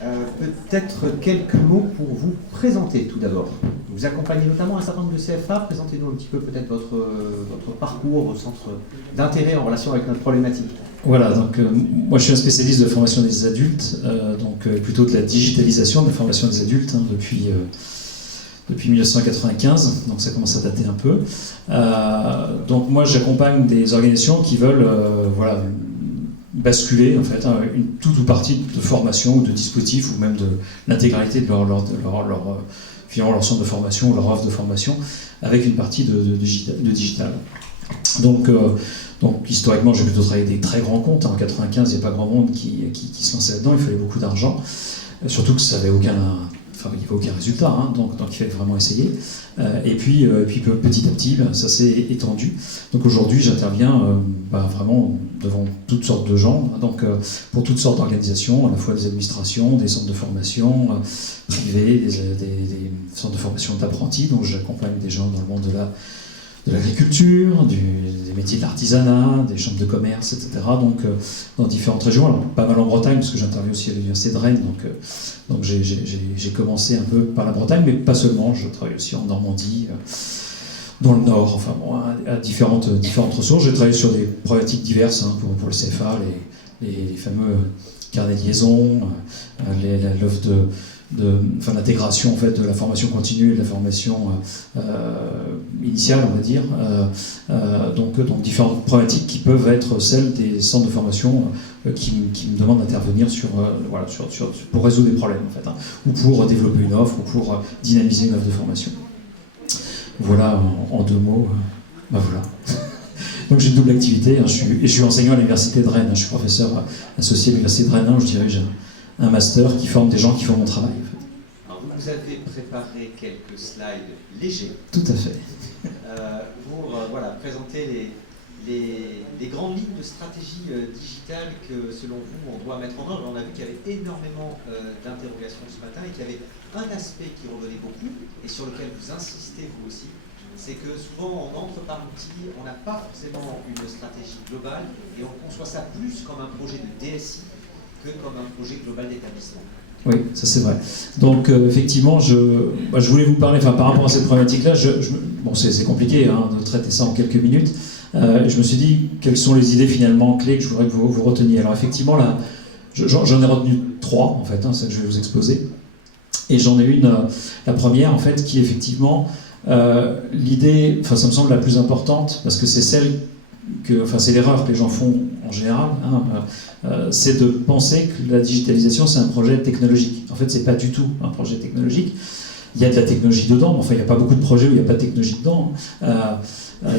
Peut-être quelques mots pour vous présenter tout d'abord. Vous accompagnez notamment un certain nombre de CFA. Présentez-nous un petit peu peut-être votre parcours, vos centres d'intérêt en relation avec notre problématique. Voilà, donc moi je suis un spécialiste de formation des adultes, plutôt de la digitalisation de la formation des adultes depuis 1995, donc ça commence à dater un peu. Donc moi j'accompagne des organisations qui veulent basculer en fait une toute ou partie de formation ou de dispositif ou même de l'intégralité de leur centre de formation ou leur offre de formation avec une partie de digital. Donc historiquement, j'ai plutôt travaillé avec des très grands comptes. En 1995, il n'y a pas grand monde qui se lançait là-dedans. Il fallait beaucoup d'argent. Surtout que ça n'avait aucun résultat. Donc il fallait vraiment essayer. Et puis petit à petit, ça s'est étendu. Donc aujourd'hui, j'interviens vraiment devant toutes sortes de gens. Donc pour toutes sortes d'organisations, à la fois des administrations, des centres de formation privés, des centres de formation d'apprentis. Donc j'accompagne des gens dans le monde de l'agriculture, des métiers de l'artisanat, des chambres de commerce, etc. Donc dans différentes régions, alors pas mal en Bretagne, parce que j'interviens aussi à l'université de Rennes, donc j'ai commencé un peu par la Bretagne, mais pas seulement, je travaille aussi en Normandie, dans le Nord, enfin bon, à différentes ressources. J'ai travaillé sur des problématiques diverses pour le CFA, les fameux carnets de liaison, l'offre l'intégration en fait, de la formation continue et de la formation initiale, on va dire. Donc différentes problématiques qui peuvent être celles des centres de formation qui me demandent d'intervenir pour résoudre des problèmes, en fait, ou pour développer une offre, ou pour dynamiser une offre de formation. Voilà, en deux mots. Voilà. Donc j'ai une double activité. Je suis enseignant à l'université de Rennes. Je suis professeur associé à l'université de Rennes. Je dirige un master qui forme des gens qui font mon travail. En fait. Alors, vous avez préparé quelques slides légers. Tout à fait. Pour présenter les grandes lignes de stratégie digitale que, selon vous, on doit mettre en œuvre. On a vu qu'il y avait énormément d'interrogations ce matin et qu'il y avait un aspect qui revenait beaucoup et sur lequel vous insistez vous aussi. C'est que souvent on entre par l'outil, on n'a pas forcément une stratégie globale et on conçoit ça plus comme un projet de DSI que comme un projet global d'établissement. Oui, ça c'est vrai. Donc effectivement, je voulais vous parler, par rapport à cette problématique-là, c'est compliqué de traiter ça en quelques minutes. Je me suis dit, quelles sont les idées finalement clés que je voudrais que vous reteniez. Alors effectivement, là, j'en ai retenu 3, en fait, celles que je vais vous exposer. Et j'en ai une, la première, en fait, qui est effectivement l'idée, ça me semble la plus importante, parce que c'est c'est l'erreur que les gens font en général, c'est de penser que la digitalisation c'est un projet technologique. En fait, c'est pas du tout un projet technologique. Il y a de la technologie dedans, mais enfin, il n'y a pas beaucoup de projets où il n'y a pas de technologie dedans.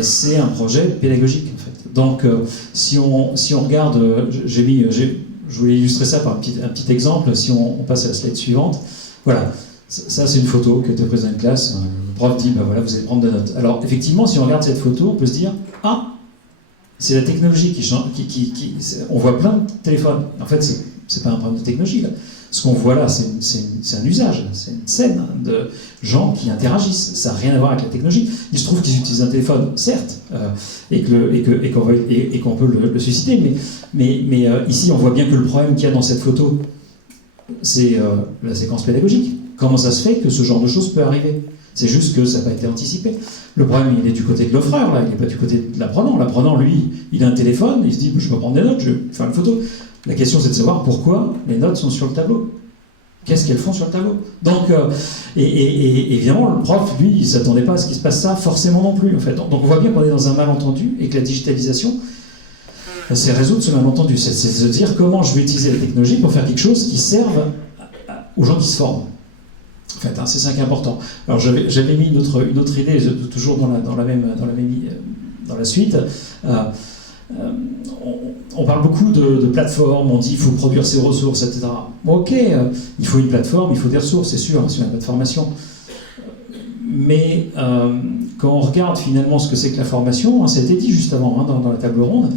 C'est un projet pédagogique, en fait. Donc, si on regarde, je voulais illustrer ça par un petit exemple. Si on passe à la slide suivante, voilà. Ça, c'est une photo qui a été prise dans une classe. Le prof dit, vous allez prendre des notes. Alors, effectivement, si on regarde cette photo, on peut se dire, c'est la technologie qui change. On voit plein de téléphones. En fait, c'est pas un problème de technologie, là. Ce qu'on voit là, c'est un usage, c'est une scène de gens qui interagissent. Ça n'a rien à voir avec la technologie. Il se trouve qu'ils utilisent un téléphone, certes, et qu'on peut le susciter, mais ici, on voit bien que le problème qu'il y a dans cette photo, c'est la séquence pédagogique. Comment ça se fait que ce genre de choses peut arriver? C'est juste que ça n'a pas été anticipé. Le problème, il est du côté de l'offreur, là, il n'est pas du côté de l'apprenant. L'apprenant, lui, il a un téléphone, il se dit, je peux prendre des notes, je vais faire une photo. La question, c'est de savoir pourquoi les notes sont sur le tableau. Qu'est-ce qu'elles font sur le tableau? Donc, et évidemment, le prof, lui, il ne s'attendait pas à ce qu'il se passe ça, forcément non plus, en fait. Donc on voit bien qu'on est dans un malentendu, et que la digitalisation, c'est résoudre ce malentendu. C'est se dire comment je vais utiliser la technologie pour faire quelque chose qui serve aux gens qui se forment. En fait, c'est ça qui est important. Alors j'avais mis une autre idée, toujours dans la suite. On parle beaucoup de plateformes, on dit qu'il faut produire ses ressources, etc. Ok, il faut une plateforme, il faut des ressources, c'est sûr, si on n'a pas de formation. Mais quand on regarde finalement ce que c'est que la formation, ça a été dit juste avant dans la table ronde,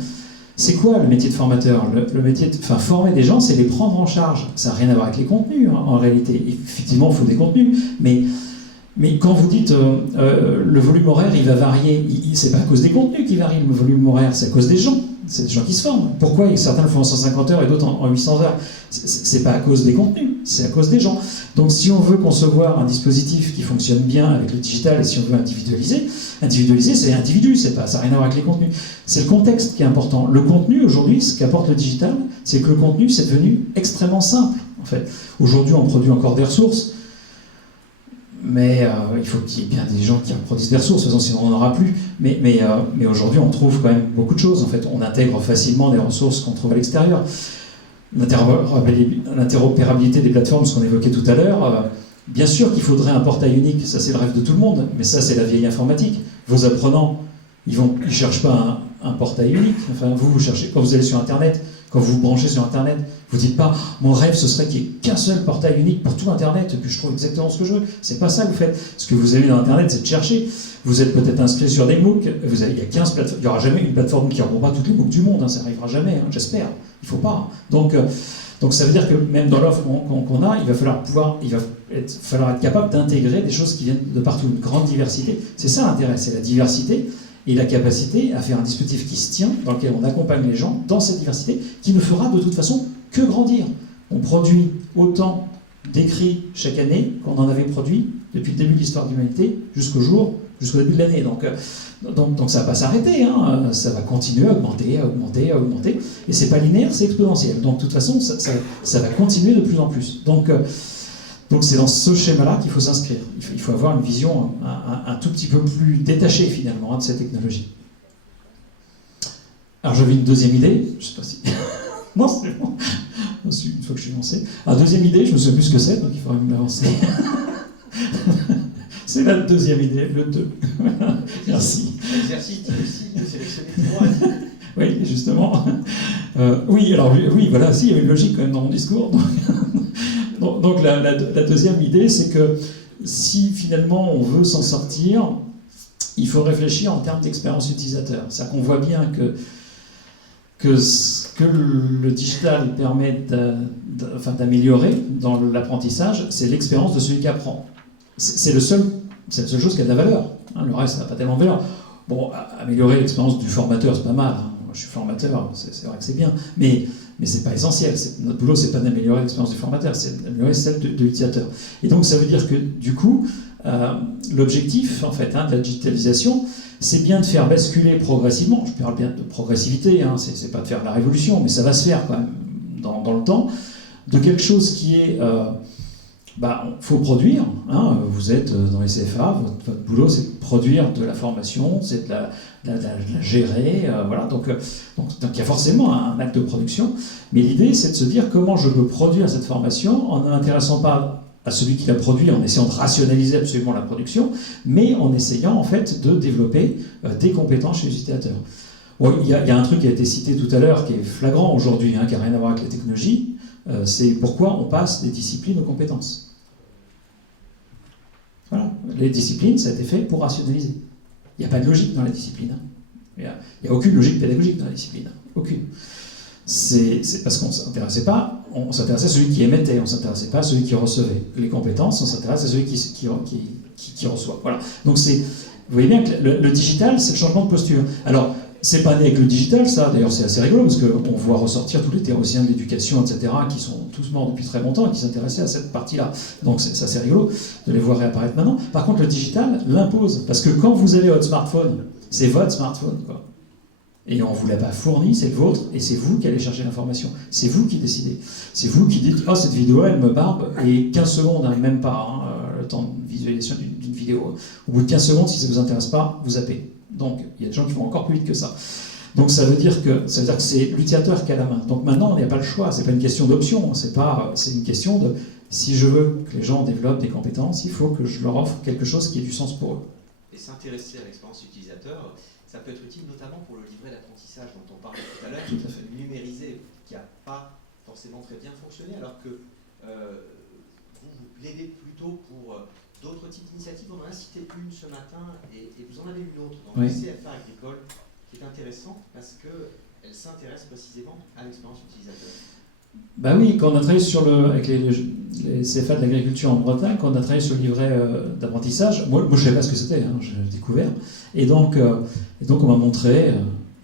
c'est quoi le métier de formateur? Le métier former des gens, c'est les prendre en charge. Ça n'a rien à voir avec les contenus, en réalité. Effectivement, il faut des contenus, mais quand vous dites le volume horaire, il va varier, c'est pas à cause des contenus qui varie le volume horaire, c'est à cause des gens. C'est des gens qui se forment. Pourquoi certains le font en 150 heures et d'autres en 800 heures? C'est pas à cause des contenus. c'est à cause des gens. Donc si on veut concevoir un dispositif qui fonctionne bien avec le digital et si on veut individualiser c'est l'individu, ça n'a rien à voir avec les contenus. C'est le contexte qui est important. Le contenu aujourd'hui, ce qu'apporte le digital, c'est que le contenu c'est devenu extrêmement simple. En fait, aujourd'hui on produit encore des ressources, mais il faut qu'il y ait bien des gens qui produisent des ressources, de toute façon sinon on n'en aura plus. Mais aujourd'hui on trouve quand même beaucoup de choses. En fait, on intègre facilement des ressources qu'on trouve à l'extérieur. L'interopérabilité des plateformes, ce qu'on évoquait tout à l'heure, bien sûr qu'il faudrait un portail unique, ça c'est le rêve de tout le monde, mais ça c'est la vieille informatique. Vos apprenants, ils cherchent pas un portail unique. Enfin, vous cherchez, quand vous allez sur Internet, quand vous vous branchez sur Internet, vous dites pas « mon rêve ce serait qu'il n'y ait qu'un seul portail unique pour tout Internet, que je trouve exactement ce que je veux ». C'est pas ça que vous faites. Ce que vous avez dans Internet, c'est de chercher. Vous êtes peut-être inscrit sur des MOOC, il y a 15 plateformes, il n'y aura jamais une plateforme qui ne reprend pas toutes les MOOC du monde, ça n'arrivera jamais, j'espère. Il ne faut pas. Donc ça veut dire que même dans l'offre qu'on a, il va falloir être capable d'intégrer des choses qui viennent de partout, une grande diversité. C'est ça l'intérêt, c'est la diversité et la capacité à faire un dispositif qui se tient, dans lequel on accompagne les gens dans cette diversité, qui ne fera de toute façon que grandir. On produit autant d'écrits chaque année qu'on en avait produit depuis le début de l'histoire de l'humanité jusqu'au début de l'année. Donc ça ne va pas s'arrêter, hein. Ça va continuer à augmenter. Et c'est pas linéaire, c'est exponentiel. Donc de toute façon, ça va continuer de plus en plus. Donc c'est dans ce schéma-là qu'il faut s'inscrire. Il faut avoir une vision un tout petit peu plus détachée finalement de cette technologie. Alors j'avais une deuxième idée, je ne sais pas si... non, c'est bon. Une fois que je suis lancé. Alors deuxième idée, je ne sais plus ce que c'est, donc il faudrait me l'avancer. C'est la deuxième idée, le 2. Merci. L'exercice aussi de sélectionner 3. Oui, justement. Oui, voilà, si, il y avait une logique quand même dans mon discours. Donc la deuxième idée, c'est que si finalement on veut s'en sortir, il faut réfléchir en termes d'expérience utilisateur. C'est-à-dire qu'on voit bien que ce que le digital permet d'améliorer dans l'apprentissage, c'est l'expérience de celui qui apprend. C'est la seule chose qui a de la valeur. Hein, le reste n'a pas tellement de valeur. Bon, améliorer l'expérience du formateur, c'est pas mal. Hein. Moi, je suis formateur, c'est vrai que c'est bien. Mais c'est pas essentiel. Notre boulot, c'est pas d'améliorer l'expérience du formateur, c'est d'améliorer celle de l'utilisateur. Et donc, ça veut dire que, du coup, l'objectif, en fait, de la digitalisation, c'est bien de faire basculer progressivement. Je parle bien de progressivité, hein, c'est pas de faire la révolution, mais ça va se faire quand même dans le temps, de quelque chose qui est... faut produire, hein, vous êtes dans les CFA, votre boulot c'est de produire de la formation, c'est de la gérer, voilà, donc il y a forcément un acte de production, mais l'idée c'est de se dire comment je peux produire cette formation en n'intéressant pas à celui qui la produit, en essayant de rationaliser absolument la production, mais en essayant en fait de développer des compétences chez les utilisateurs. Bon, il y a un truc qui a été cité tout à l'heure qui est flagrant aujourd'hui, hein, qui n'a rien à voir avec la technologie, c'est pourquoi on passe des disciplines aux compétences. Voilà. Les disciplines, ça a été fait pour rationaliser. Il n'y a pas de logique dans la discipline. Hein. Il n'y a aucune logique pédagogique dans la discipline. Hein. Aucune. C'est parce qu'on ne s'intéressait pas, on s'intéressait à celui qui émettait, on ne s'intéressait pas à celui qui recevait. Les compétences, on s'intéresse à celui qui reçoit. Voilà. Donc vous voyez bien que le digital, c'est le changement de posture. Alors, c'est pas né avec le digital, ça. D'ailleurs, c'est assez rigolo, parce qu'on voit ressortir tous les théoriciens de l'éducation, etc., qui sont tous morts depuis très longtemps et qui s'intéressaient à cette partie-là. Donc, c'est assez rigolo de les voir réapparaître maintenant. Par contre, le digital l'impose. Parce que quand vous avez votre smartphone, c'est votre smartphone, quoi. Et on ne vous l'a pas fourni, c'est le vôtre, et c'est vous qui allez chercher l'information. C'est vous qui décidez. C'est vous qui dites « Oh, cette vidéo, elle me barbe », et 15 secondes, hein, même pas, hein, le temps de visualisation d'une vidéo. Au bout de 15 secondes, si ça ne vous intéresse pas, vous zappez. Donc, il y a des gens qui vont encore plus vite que ça. Donc, ça veut dire que c'est l'utilisateur qui a la main. Donc, maintenant, il n'y a pas le choix. Ce n'est pas une question d'option. C'est une question de si je veux que les gens développent des compétences, il faut que je leur offre quelque chose qui ait du sens pour eux. Et s'intéresser à l'expérience utilisateur, ça peut être utile notamment pour le livret d'apprentissage dont on parlait tout à l'heure, numérisé, qui n'a pas forcément très bien fonctionné, alors que vous plaidez plutôt pour d'autres types d'initiatives. On en a cité une ce matin et vous en avez une autre dans le CFA agricole qui est intéressante parce qu'elle s'intéresse précisément à l'expérience utilisateur. Ben oui, quand on a travaillé avec les CFA de l'agriculture en Bretagne, quand on a travaillé sur le livret d'apprentissage, moi je ne savais pas ce que c'était, hein, j'ai découvert. Et donc on m'a montré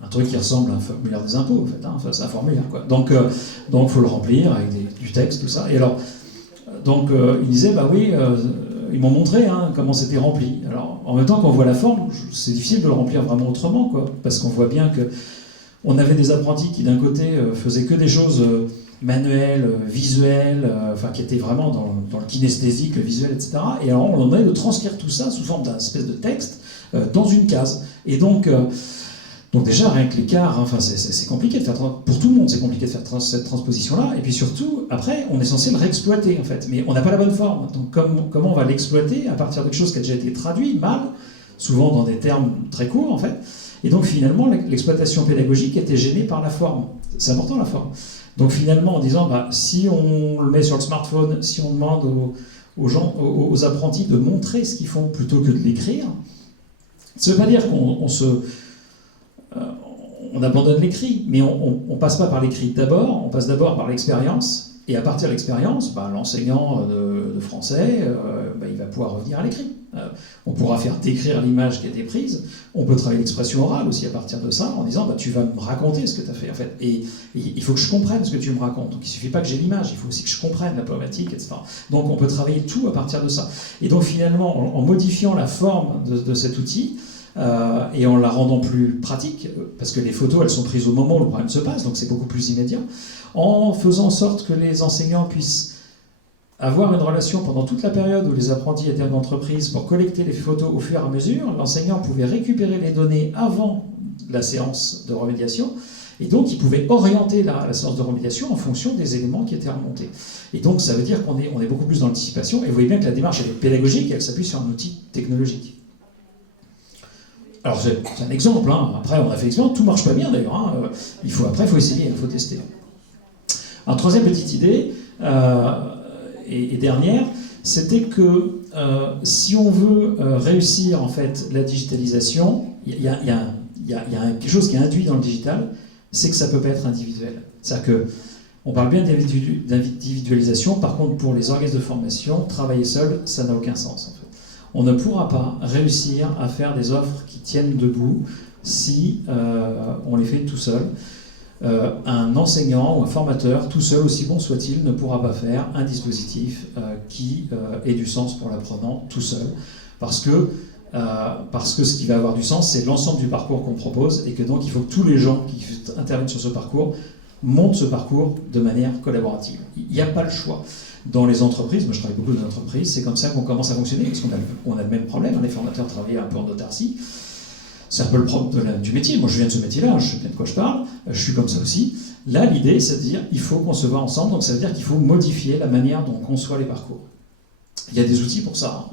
un truc qui ressemble à un formulaire des impôts, en fait, hein, enfin, c'est un formulaire, quoi. Donc il faut le remplir avec du texte, tout ça. Et alors, Donc il disait, bah oui, ils m'ont montré comment c'était rempli. Alors en même temps, quand on voit la forme, c'est difficile de le remplir vraiment autrement, quoi, parce qu'on voit bien que on avait des apprentis qui d'un côté faisaient que des choses manuelles, visuelles, qui étaient vraiment dans le kinesthésique, le visuel, etc. Et alors on leur demandait de transcrire tout ça sous forme d'un espèce de texte dans une case. Et donc déjà, rien que l'écart, c'est compliqué de faire, pour tout le monde, c'est compliqué de faire cette transposition-là. Et puis surtout, après, on est censé le réexploiter, en fait. Mais on n'a pas la bonne forme. Donc comment on va l'exploiter à partir de quelque chose qui a déjà été traduit mal, souvent dans des termes très courts, en fait. Et donc finalement, l'exploitation pédagogique était gênée par la forme. C'est important, la forme. Donc finalement, en disant, si on le met sur le smartphone, si on demande aux apprentis de montrer ce qu'ils font plutôt que de l'écrire, ça ne veut pas dire on abandonne l'écrit, mais on passe pas par l'écrit d'abord, on passe d'abord par l'expérience, et à partir de l'expérience, l'enseignant de français, il va pouvoir revenir à l'écrit. On pourra faire décrire l'image qui a été prise, on peut travailler l'expression orale aussi à partir de ça, en disant tu vas me raconter ce que tu as fait, en fait, et il faut que je comprenne ce que tu me racontes. Donc il suffit pas que j'ai l'image, il faut aussi que je comprenne la problématique, etc. Donc on peut travailler tout à partir de ça. Et donc finalement, en modifiant la forme de cet outil, et en la rendant plus pratique, parce que les photos elles sont prises au moment où le problème se passe, donc c'est beaucoup plus immédiat, en faisant en sorte que les enseignants puissent avoir une relation pendant toute la période où les apprentis étaient en entreprise pour collecter les photos au fur et à mesure. L'enseignant pouvait récupérer les données avant la séance de remédiation, et donc il pouvait orienter la séance de remédiation en fonction des éléments qui étaient remontés. Et donc ça veut dire qu'on est beaucoup plus dans l'anticipation, et vous voyez bien que la démarche elle est pédagogique, elle s'appuie sur un outil technologique. Alors c'est un exemple, après on a fait l'expérience, tout marche pas bien d'ailleurs, il faut essayer, il faut tester. Alors troisième petite idée, et dernière, c'était que si on veut réussir en fait la digitalisation, il y a quelque chose qui est induit dans le digital, c'est que ça peut pas être individuel. C'est-à-dire que on parle bien d'individualisation, par contre pour les organismes de formation, travailler seul, ça n'a aucun sens en fait. On ne pourra pas réussir à faire des offres qui tiennent debout si on les fait tout seul. Un enseignant ou un formateur, tout seul, aussi bon soit-il, ne pourra pas faire un dispositif qui ait du sens pour l'apprenant tout seul. Parce que ce qui va avoir du sens, c'est l'ensemble du parcours qu'on propose, et que donc il faut que tous les gens qui interviennent sur ce parcours montent ce parcours de manière collaborative. Il n'y a pas le choix. Dans les entreprises, moi je travaille beaucoup dans les entreprises, c'est comme ça qu'on commence à fonctionner, parce qu'on a le même problème, les formateurs travaillent un peu en autarcie. C'est un peu le propre du métier. Moi je viens de ce métier-là, je sais bien de quoi je parle, je suis comme ça aussi. Là l'idée c'est de dire il faut concevoir ensemble, donc ça veut dire qu'il faut modifier la manière dont on conçoit les parcours. Il y a des outils pour ça.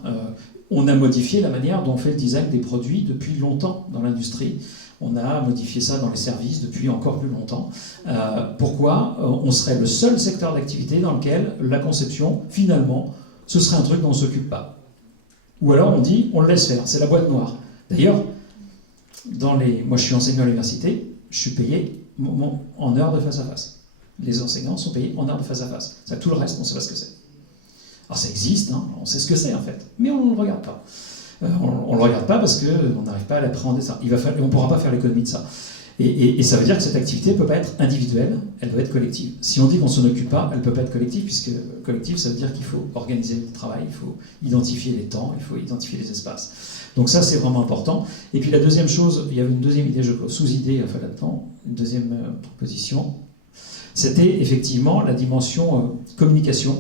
On a modifié la manière dont on fait le design des produits depuis longtemps dans l'industrie. On a modifié ça dans les services depuis encore plus longtemps. Pourquoi on serait le seul secteur d'activité dans lequel la conception, finalement, ce serait un truc dont on ne s'occupe pas. Ou alors on dit, on le laisse faire, c'est la boîte noire. D'ailleurs, moi je suis enseignant à l'université, je suis payé en heures de face à face. Les enseignants sont payés en heures de face à face. C'est-à-dire que tout le reste, on ne sait pas ce que c'est. Alors ça existe, on sait ce que c'est en fait, mais on ne le regarde pas. On ne le regarde pas parce qu'on n'arrive pas à l'appréhender ça. On ne pourra pas faire l'économie de ça. Et ça veut dire que cette activité ne peut pas être individuelle, elle doit être collective. Si on dit qu'on ne s'en occupe pas, elle ne peut pas être collective, puisque collective, ça veut dire qu'il faut organiser le travail, il faut identifier les temps, il faut identifier les espaces. Donc ça, c'est vraiment important. Et puis la deuxième chose, il y avait une deuxième idée, sous-idée là-dedans, une deuxième proposition, c'était effectivement la dimension communication.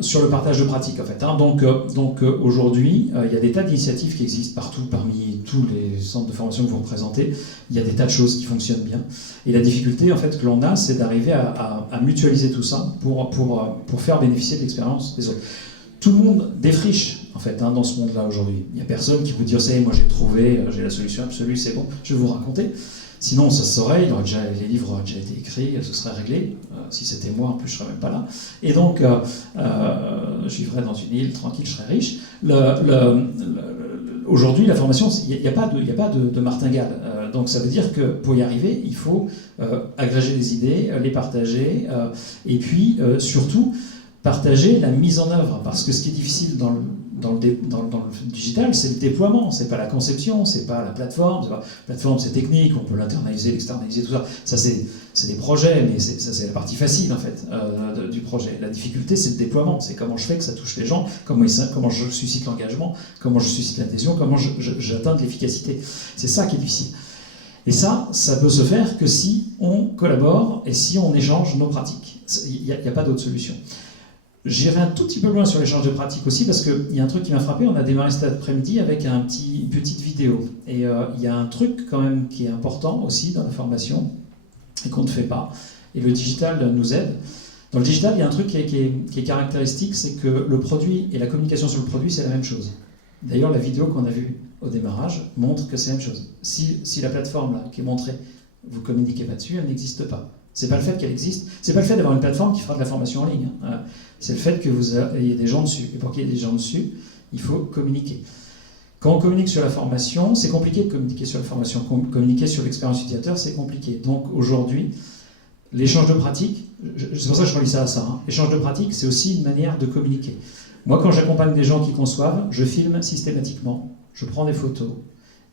Sur le partage de pratiques en fait. Donc aujourd'hui, il y a des tas d'initiatives qui existent partout, parmi tous les centres de formation que vous représentez. Il y a des tas de choses qui fonctionnent bien. Et la difficulté en fait que l'on a, c'est d'arriver à mutualiser tout ça pour faire bénéficier de l'expérience des autres. Tout le monde défriche en fait dans ce monde-là aujourd'hui. Il n'y a personne qui peut dire ça, moi j'ai trouvé, j'ai la solution absolue, c'est bon, je vais vous raconter. Sinon, ça se saurait, les livres auraient déjà été écrits, ce serait réglé. Si c'était moi, en plus, je ne serais même pas là. Et donc, je vivrais dans une île tranquille, je serais riche. Aujourd'hui, la formation, il n'y a pas de martingale. Donc, ça veut dire que pour y arriver, il faut agréger les idées, les partager, et puis, surtout, partager la mise en œuvre. Parce que ce qui est difficile dans le digital, c'est le déploiement, c'est pas la conception, c'est pas la plateforme. La plateforme, c'est technique, on peut l'internaliser, l'externaliser, tout ça. Ça, c'est des projets, mais ça, c'est la partie facile, en fait, du projet. La difficulté, c'est le déploiement. C'est comment je fais que ça touche les gens, comment je suscite l'engagement, comment je suscite l'adhésion, comment j'atteins de l'efficacité. C'est ça qui est difficile. Et ça peut se faire que si on collabore et si on échange nos pratiques. Il n'y a pas d'autre solution. J'irai un tout petit peu loin sur l'échange de pratiques aussi, parce qu'il y a un truc qui m'a frappé. On a démarré cet après-midi avec une petite vidéo. Et il y a un truc quand même qui est important aussi dans la formation, et qu'on ne fait pas. Et le digital nous aide. Dans le digital, il y a un truc qui est caractéristique, c'est que le produit et la communication sur le produit, c'est la même chose. D'ailleurs, la vidéo qu'on a vue au démarrage montre que c'est la même chose. Si la plateforme là, qui est montrée, vous ne communiquez pas dessus, elle n'existe pas. C'est pas le fait qu'elle existe, c'est pas le fait d'avoir une plateforme qui fera de la formation en ligne. Hein. C'est le fait que vous ayez des gens dessus. Et pour qu'il y ait des gens dessus, il faut communiquer. Quand on communique sur la formation, c'est compliqué de communiquer sur la formation. Communiquer sur l'expérience utilisateur, c'est compliqué. Donc aujourd'hui, l'échange de pratiques, c'est pour ça que je relis ça à ça. Hein. L'échange de pratiques, c'est aussi une manière de communiquer. Moi, quand j'accompagne des gens qui conçoivent, je filme systématiquement, je prends des photos,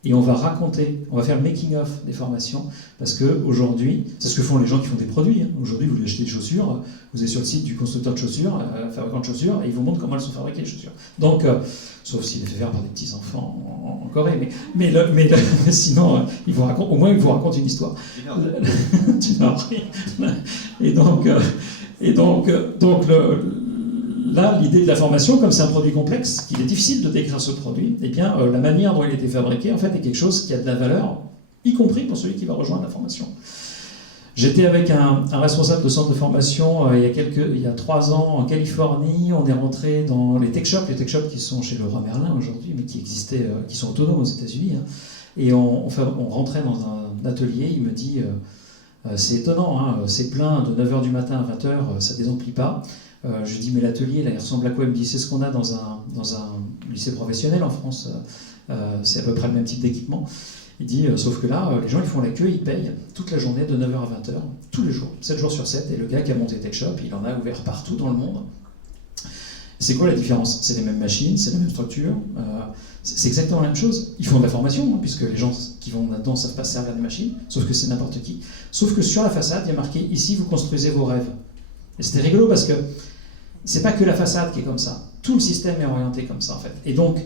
et on va raconter, on va faire le making-of des formations, parce qu'aujourd'hui, c'est ce que font les gens qui font des produits. Hein. Aujourd'hui, vous voulez acheter des chaussures, vous êtes sur le site du constructeur de chaussures, fabricant de chaussures, et ils vous montrent comment elles sont fabriquées, les chaussures. Donc, sauf s'il est fait faire par des petits-enfants en Corée, mais sinon, au moins, ils vous racontent une histoire. Du Nord. Et donc, là, l'idée de la formation, comme c'est un produit complexe, qu'il est difficile de décrire ce produit, eh bien, la manière dont il a été fabriqué, en fait, est quelque chose qui a de la valeur, y compris pour celui qui va rejoindre la formation. J'étais avec un responsable de centre de formation il y a 3 ans en Californie. On est rentré dans les tech shops qui sont chez Leroy Merlin aujourd'hui, mais qui existaient, qui sont autonomes aux États-Unis. Hein. Et on rentrait dans un atelier. Il me dit c'est étonnant, hein, c'est plein de 9h du matin à 20h, ça désemplit pas. Je lui dis mais l'atelier là il ressemble à quoi? Il me dit c'est ce qu'on a dans un lycée professionnel en France, c'est à peu près le même type d'équipement. Il dit sauf que là les gens ils font la queue, ils payent toute la journée de 9h à 20h, tous les jours, 7 jours sur 7, et le gars qui a monté Tech Shop il en a ouvert partout dans le monde. C'est quoi la différence? C'est les mêmes machines, c'est la même structure, c'est exactement la même chose. Ils font de la formation, hein, puisque les gens qui vont là-dedans ne savent pas se servir des machines, sauf que c'est n'importe qui. Sauf que sur la façade, il y a marqué « Ici, vous construisez vos rêves ». Et c'était rigolo parce que c'est pas que la façade qui est comme ça. Tout le système est orienté comme ça, en fait. Et donc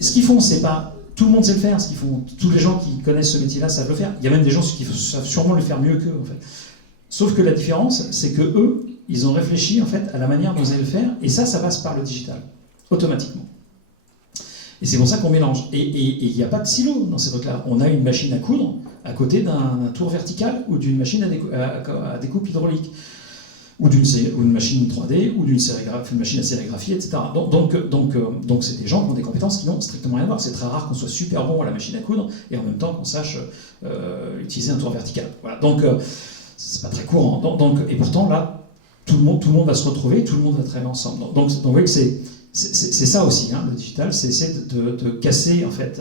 ce qu'ils font, c'est pas... Tout le monde sait le faire, ce qu'ils font. Tous les gens qui connaissent ce métier-là savent le faire. Il y a même des gens qui savent sûrement le faire mieux qu'eux, en fait. Sauf que la différence, c'est que eux, ils ont réfléchi, en fait, à la manière dont ils allaient le faire, et ça passe par le digital, automatiquement. Et c'est pour ça qu'on mélange. Et il n'y a pas de silo dans ces trucs-là. On a une machine à coudre à côté d'un tour vertical ou d'une machine à découpe hydraulique, ou d'une machine 3D, ou d'une machine à sérigraphie, etc. Donc c'est des gens qui ont des compétences qui n'ont strictement rien à voir. C'est très rare qu'on soit super bon à la machine à coudre et en même temps qu'on sache utiliser un tour vertical. Voilà. Donc c'est pas très courant. Et pourtant là, tout le monde va se retrouver, tout le monde va travailler ensemble. Donc vous voyez que c'est ça aussi, hein, le digital, c'est essayer de casser en fait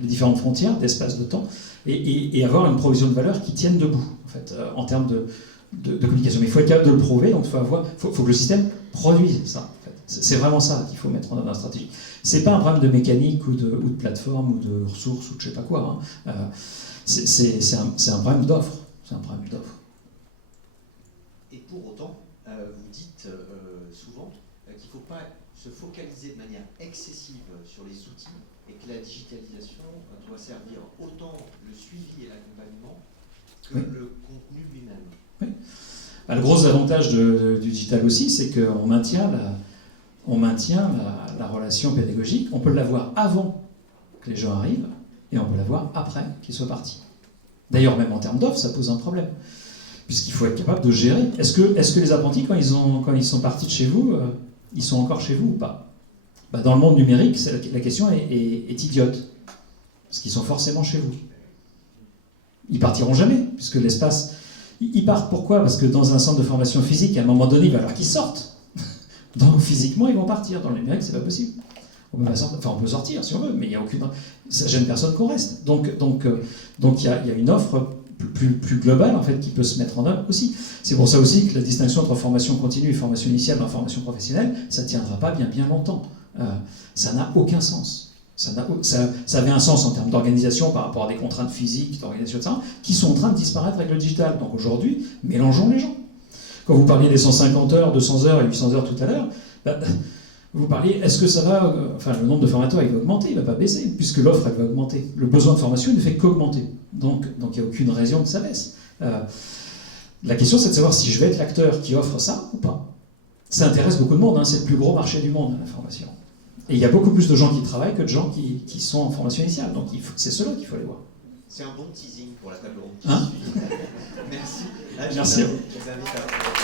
les différentes frontières d'espace de temps et avoir une provision de valeur qui tienne debout en fait en termes de communication. Mais il faut être capable de le prouver, donc faut que le système produise ça. En fait. C'est vraiment ça qu'il faut mettre en œuvre dans la stratégie. C'est pas un problème de mécanique ou de plateforme ou de ressources ou de je sais pas quoi. Hein. C'est un problème d'offre. C'est un problème d'offre. Et pour autant, vous dites souvent qu'il ne faut pas se focaliser de manière excessive sur les outils et que la digitalisation doit servir autant le suivi et l'accompagnement que le contenu lui-même. Oui. Le gros avantage du digital aussi, c'est qu'on maintient la relation pédagogique. On peut l'avoir avant que les gens arrivent et on peut l'avoir après qu'ils soient partis. D'ailleurs, même en termes d'offres, ça pose un problème. Puisqu'il faut être capable de gérer. Est-ce que les apprentis, quand ils sont partis de chez vous, ils sont encore chez vous ou pas? Dans le monde numérique, la question est idiote. Parce qu'ils sont forcément chez vous. Ils partiront jamais, puisque l'espace... Ils partent pourquoi? Parce que dans un centre de formation physique, à un moment donné, il va falloir qu'ils sortent. Donc physiquement, ils vont partir. Dans le numérique, c'est pas possible. On peut sortir si on veut, mais il y a aucune... Ça gêne personne qu'on reste. Donc il y a une offre plus globale en fait qui peut se mettre en œuvre aussi. C'est pour ça aussi que la distinction entre formation continue et formation initiale dans la formation professionnelle, ça ne tiendra pas bien longtemps. Ça n'a aucun sens. Ça avait un sens en termes d'organisation par rapport à des contraintes physiques, d'organisation, etc., qui sont en train de disparaître avec le digital. Donc aujourd'hui, mélangeons les gens. Quand vous parliez des 150 heures, 200 heures et 800 heures tout à l'heure, vous parliez, est-ce que ça va, le nombre de formateurs il va augmenter, il ne va pas baisser, puisque l'offre elle va augmenter. Le besoin de formation il ne fait qu'augmenter. Donc il n'y a aucune raison que ça baisse. La question c'est de savoir si je vais être l'acteur qui offre ça ou pas. Ça intéresse beaucoup de monde, c'est le plus gros marché du monde, la formation. Et il y a beaucoup plus de gens qui travaillent que de gens qui sont en formation initiale. Donc c'est cela qu'il faut aller voir. C'est un bon teasing pour la table ronde. Hein? Merci. Merci. Je vous invite à...